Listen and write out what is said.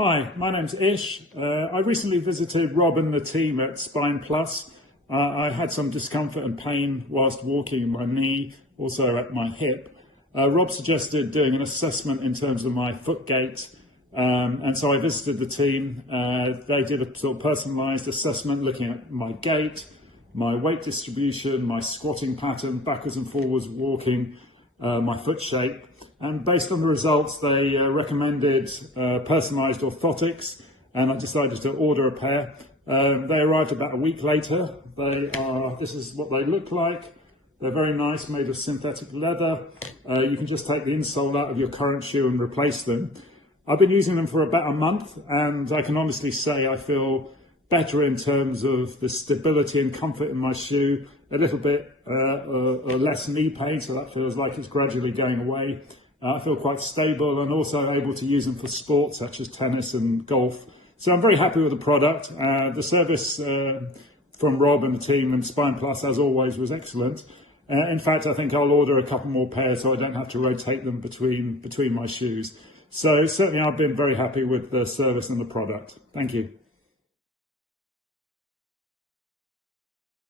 Hi, my name's Ish. I recently visited Rob and the team at Spine Plus. I had some discomfort and pain whilst walking in my knee, also at my hip. Rob suggested doing an assessment in terms of my foot gait, and so I visited the team. They did a sort of personalised assessment looking at my gait, my weight distribution, my squatting pattern, backwards and forwards walking, my foot shape. And based on the results, they recommended personalised orthotics, and I decided to order a pair. They arrived about a week later. This is what they look like. They're very nice, made of synthetic leather. You can just take the insole out of your current shoe and replace them. I've been using them for about a month, and I can honestly say I feel better in terms of the stability and comfort in my shoe, a little bit less knee pain, so that feels like it's gradually going away. I feel quite stable and also able to use them for sports such as tennis and golf. So I'm very happy with the product. The service from Rob and the team and Spine Plus, as always, was excellent. In fact, I think I'll order a couple more pairs so I don't have to rotate them between my shoes. So certainly I've been very happy with the service and the product. Thank you.